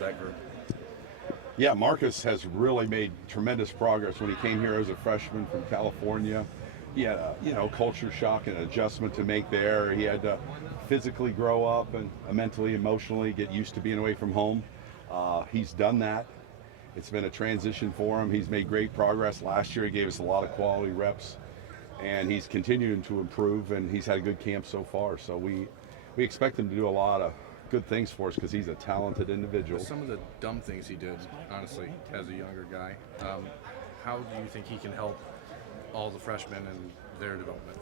that group? Yeah, Marcus has really made tremendous progress. When he came here as a freshman from California, he had a culture shock and adjustment to make there. He had to physically grow up and mentally, emotionally get used to being away from home. He's done that. It's been a transition for him. He's made great progress. Last year he gave us a lot of quality reps, and he's continuing to improve, and he's had a good camp so far. So we expect him to do a lot of good things for us because he's a talented individual. Some of the dumb things he did, honestly, as a younger guy, how do you think he can help all the freshmen and their development?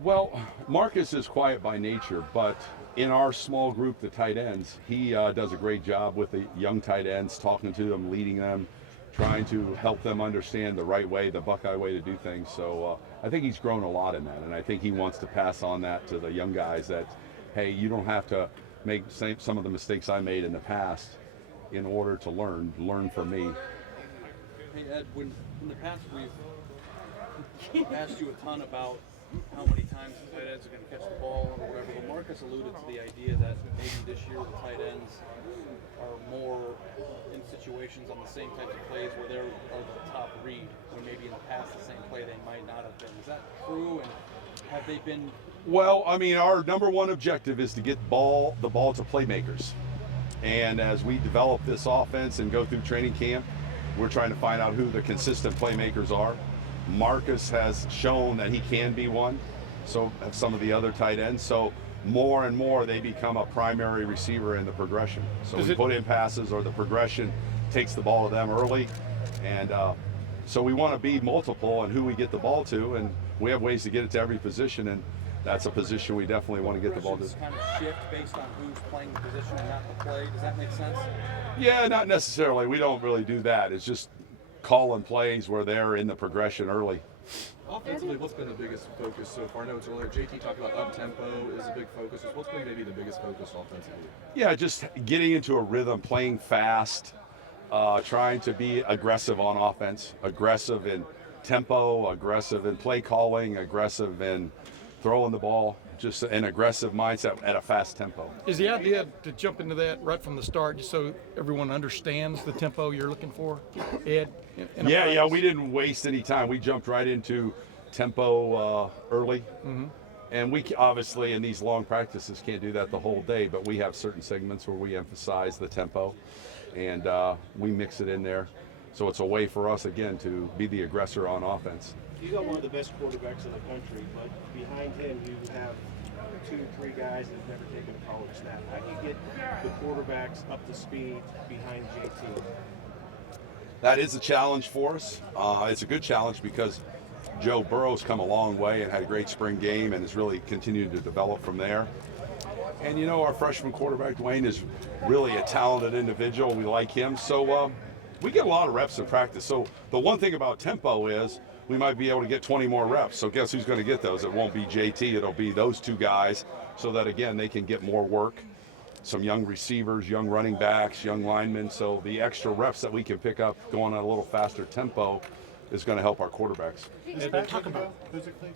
Well, Marcus is quiet by nature, but in our small group, the tight ends, he does a great job with the young tight ends, talking to them, leading them, trying to help them understand the right way, the Buckeye way to do things. So I think he's grown a lot in that, and I think he wants to pass on that to the young guys that, hey, you don't have to make some of the mistakes I made in the past in order to learn from me. Hey Ed, in the past we've asked you a ton about how many times the tight ends are going to catch the ball or whatever, but Marcus alluded to the idea that maybe this year the tight ends are more in situations on the same types of plays where they're the top read, when maybe in the past the same play they might not have been. Is that true, and have they been? Well, I mean, our number one objective is to get the ball to playmakers. And as we develop this offense and go through training camp, we're trying to find out who the consistent playmakers are. Marcus has shown that he can be one, so have some of the other tight ends. So more and more they become a primary receiver in the progression. So we put in passes, or the progression takes the ball to them early. And so we want to be multiple in who we get the ball to, and we have ways to get it to every position, and that's a position we definitely want to get the ball to. Kind of shift based on who's playing the position and not the play. Does that make sense? Yeah, not necessarily. We don't really do that. It's just calling plays where they're in the progression early. Offensively, what's been the biggest focus so far? I know it's earlier. JT talked about up-tempo is a big focus. What's been maybe the biggest focus offensively? Yeah, just getting into a rhythm, playing fast, trying to be aggressive on offense, aggressive in tempo, aggressive in play calling, aggressive in throwing the ball, just an aggressive mindset at a fast tempo. Is the idea to jump into that right from the start just so everyone understands the tempo you're looking for, Ed? Yeah, we didn't waste any time. We jumped right into tempo early. Mm-hmm. And we obviously in these long practices can't do that the whole day, but we have certain segments where we emphasize the tempo, and we mix it in there. So it's a way for us, again, to be the aggressor on offense. You got one of the best quarterbacks in the country, but behind him you have 2-3 guys that have never taken a college snap. How do you get the quarterbacks up to speed behind JT? That is a challenge for us. It's a good challenge because Joe Burrow's come a long way and had a great spring game and has really continued to develop from there. And our freshman quarterback, Dwayne, is really a talented individual. We like him. So we get a lot of reps in practice. So the one thing about tempo is we might be able to get 20 more reps. So guess who's going to get those? It won't be JT. It'll be those two guys, so that, again, they can get more work. Some young receivers, young running backs, young linemen. So the extra reps that we can pick up going at a little faster tempo is going to help our quarterbacks. Is Pat good to go physically?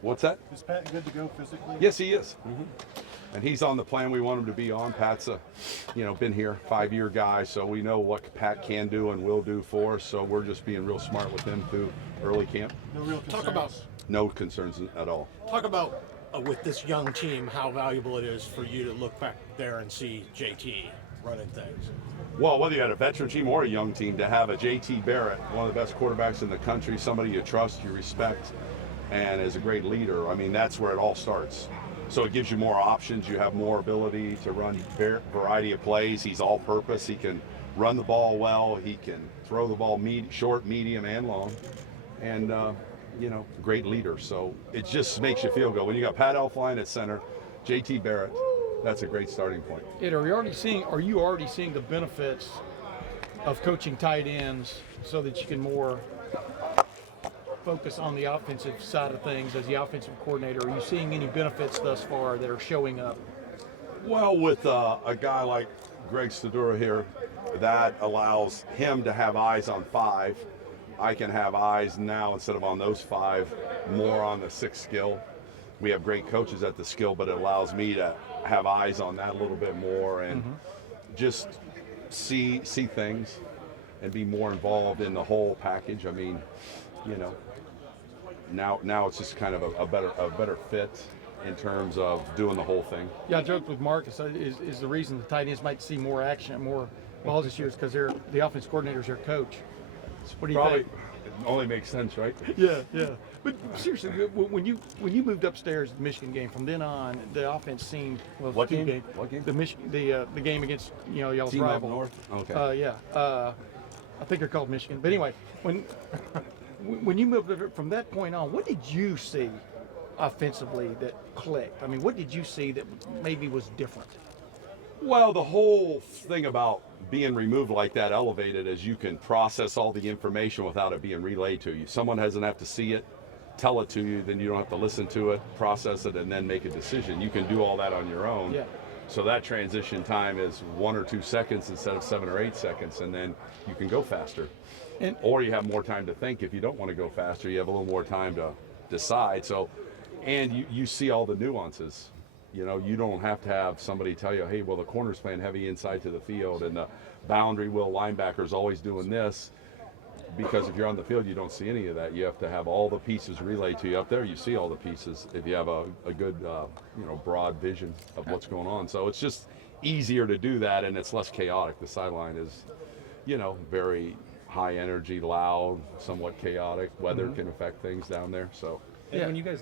What's that? Is Pat good to go physically? Yes, he is. Mm-hmm. And he's on the plan we want him to be on. Pat's been here, 5-year guy, so we know what Pat can do and will do for us. So we're just being real smart with him through early camp. No real concerns. Talk about no concerns at all. Talk about with this young team how valuable it is for you to look back there and see JT running things. Well, whether you had a veteran team or a young team, to have a JT Barrett, one of the best quarterbacks in the country, somebody you trust, you respect, and is a great leader, I mean, that's where it all starts. So it gives you more options. You have more ability to run a variety of plays. He's all-purpose. He can run the ball well. He can throw the ball short, medium, and long. And, great leader. So it just makes you feel good. When you got Pat Elflein at center, JT Barrett, that's a great starting point. Ed, are you already seeing the benefits of coaching tight ends so that you can more focus on the offensive side of things as the offensive coordinator? Are you seeing any benefits thus far that are showing up? Well, with a guy like Greg Stadura here, that allows him to have eyes on 5. I can have eyes now, instead of on those 5, more on the 6 skill. We have great coaches at the skill, but it allows me to have eyes on that a little bit more, and just see things and be more involved in the whole package. I mean, you know, now it's just kind of a better fit in terms of doing the whole thing. Yeah, I joked with Marcus. Is the reason the tight ends might see more action, more balls this year is because the offense coordinator's their coach. What do you Probably think? it only makes sense, right? Yeah. But seriously, when you moved upstairs to the Michigan game, from then on, the offense seemed What game? What game? The game against y'all's Team up rival. north? Okay. I think they're called Michigan. But anyway, when you moved over from that point on, what did you see offensively that clicked? I mean, what did you see that maybe was different? Well, the whole thing about being removed like that elevated as you can process all the information without it being relayed to you. Someone doesn't have to see it, tell it to you, then you don't have to listen to it, process it, and then make a decision. You can do all that on your own. Yeah. So that transition time is 1 or 2 seconds instead of 7 or 8 seconds, and then you can go faster. Or you have more time to think. If you don't want to go faster, you have a little more time to decide. So, and you see all the nuances. You know, you don't have to have somebody tell you, hey, well, the corner's playing heavy inside to the field and the boundary will linebacker's always doing this. Because if you're on the field, you don't see any of that. You have to have all the pieces relayed to you. Up there, you see all the pieces if you have a good, broad vision of what's going on. So it's just easier to do that, and it's less chaotic. The sideline is, very high energy, loud, somewhat chaotic. Weather can affect things down there. So. And when you guys